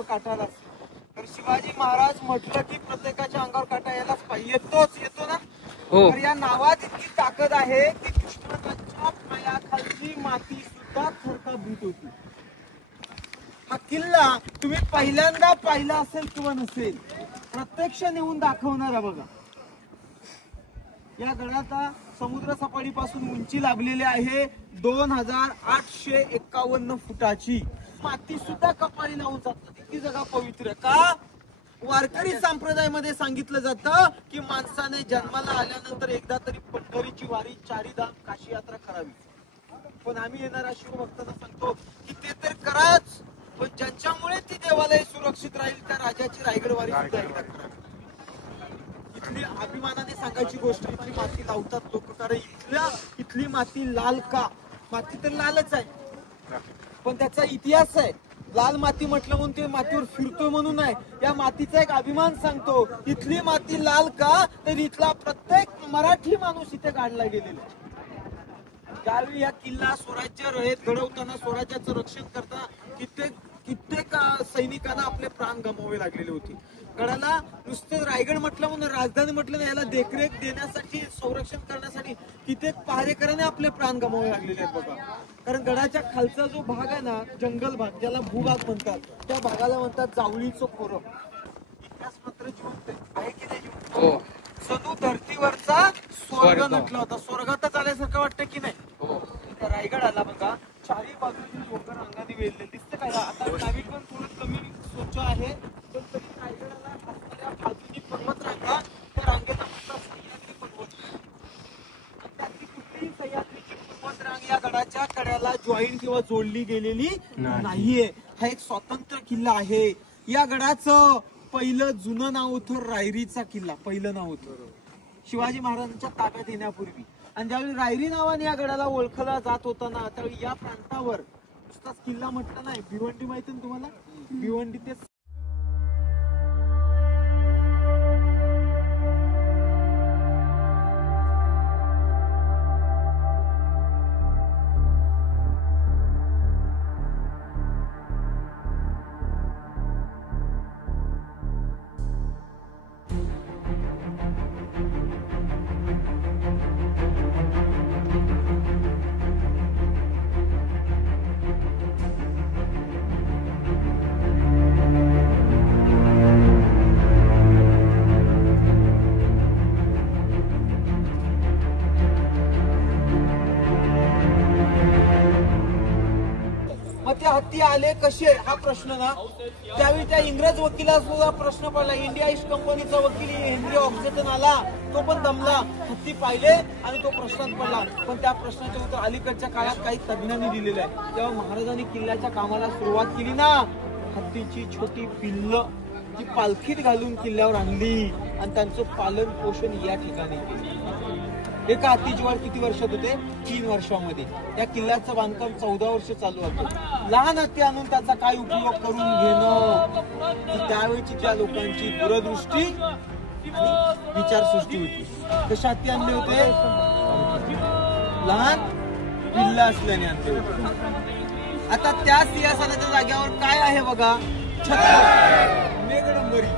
अंगावर काटा आला तर शिवाजी महाराज म्हटलं की प्रत्येकाच्या अंगावर काटा यायलाच पाहिजे, येतो ना. तर या नावात इतकी ताकद आहे की दुश्मनाच्या पायाखालची माती सुद्धा थरकाप होती. हा किल्ला तुम्ही पहिल्यांदा पाहिला असेल किंवा नसेल, प्रत्यक्ष नेऊन दाखवणारा बघा. या गडाचा समुद्र सपाटीपासून उंची लाभलेली आहे 2851 फुटाची. माती सुद्धा कपाळी लावून जातात, इतकी जागा पवित्र का. वारकरी संप्रदायामध्ये सांगितलं जातं की माणसाने जन्माला आल्यानंतर एकदा तरी पंढरीची वारी, चारीधाम, काशी यात्रा करावी. पण आम्ही येणाऱ्या शिवभक्तांना सांगतो की ते तर कराच, पण ज्यांच्यामुळे ती देवालय सुरक्षित राहील त्या राजाची रायगड वारी सुद्धा एकदा करावी. इथली अभिमानाने सांगायची गोष्ट, इथली माती लावतात लोक, कारण इथली माती लाल का. माती तर लालच आहे, पण त्याचा इतिहास आहे. लाल माती म्हटलं म्हणून ते मातीवर फिरतोय म्हणून आहे. या मातीचा एक अभिमान सांगतो. इथली माती लाल का, तर इथला प्रत्येक मराठी माणूस इथे काढला गेलेला. त्यावेळी या किल्ला स्वराज्य रयत घडवताना, स्वराज्याचं रक्षण करताना कित्येक सैनिकांना आपले प्राण गमवावे लागलेले होते. गडाला नुसतं रायगड म्हटलं म्हणून, राजधानी म्हटलं ना, याला देखरेख देण्यासाठी, संरक्षण करण्यासाठी कित्येक पहारेकरांनी आपले प्राण गमवावे लागलेले आहेत बघा. कारण गडाच्या खालचा जो भाग आहे ना, जंगल भाग, ज्याला भूभाग म्हणतात, त्या भागाला म्हणतात जावळीचं खोरं. इतिहास मात्र जिवंत आहे की नाही जिवंत. सदू धर्तीवरचा स्वर्ग नटला होता. स्वर्गातच आल्यासारखं वाटतं की नाही. रायगड आला बघा, चारी बाजूची डोंगर अंगाने वेधले दिसते काय. आता नाविक पण थोडं कमी स्वच्छ आहे, पण तरी रायगडाला असणाऱ्या बाजूची पर्वत रांगा, त्या रांगेचा सह्याद्री पर्वत. त्यातली कुठलीही सह्याद्रीची पर्वत रांग या गडाच्या कड्याला जॉईन किंवा जोडली गेलेली नाहीये. हा एक स्वतंत्र किल्ला आहे. या गडाचं पहिलं जुनं नाव होतं रायरीचा किल्ला. पहिलं नाव होतं शिवाजी महाराजांच्या ताब्यात येण्यापूर्वी. आणि ज्यावेळी रायरी नावाने या गडाला ओळखला जात होता ना, त्यावेळी या प्रांतावर नुसताच किल्ला म्हटलं नाही, भिवंडी माहिती ना तुम्हाला. भिवंडी ते हत्ती आले कसे, हा प्रश्न ना त्यावेळी त्या इंग्रज वकिला सुद्धा प्रश्न पडला. इंडिया ईस्ट कंपनीचा वकील हेनरी ऑक्सिटन आला, तो पण दमला. हत्ती पाहिले आणि तो प्रश्नात पडला. पण त्या प्रश्नाचे उत्तर अलीकडच्या काळात काही तज्ञांनी दिलेलं आहे. तेव्हा महाराजांनी किल्ल्याच्या कामाला सुरुवात केली ना, हत्तीची छोटी पिल्ल ती पालखीत घालून किल्ल्यावर आणली आणि त्यांचं पालन पोषण या ठिकाणी केलं. एका हत्तीची वाढ किती वर्षात होते? 3 वर्षामध्ये. या किल्ल्याचं बांधकाम 14 वर्ष चालू होतं. लहान हत्ती आणून त्याचा काय उपयोग करून घेणं, त्यावेळची त्या लोकांची दूरदृष्टी आणि विचारसृष्टी होती. कशा हत्ती आणले होते? लहान पिल्ला असल्याने आणले होते. आता त्या सिंहासनाच्या जाग्यावर काय आहे बघा, छत्र, मेघडंबरी.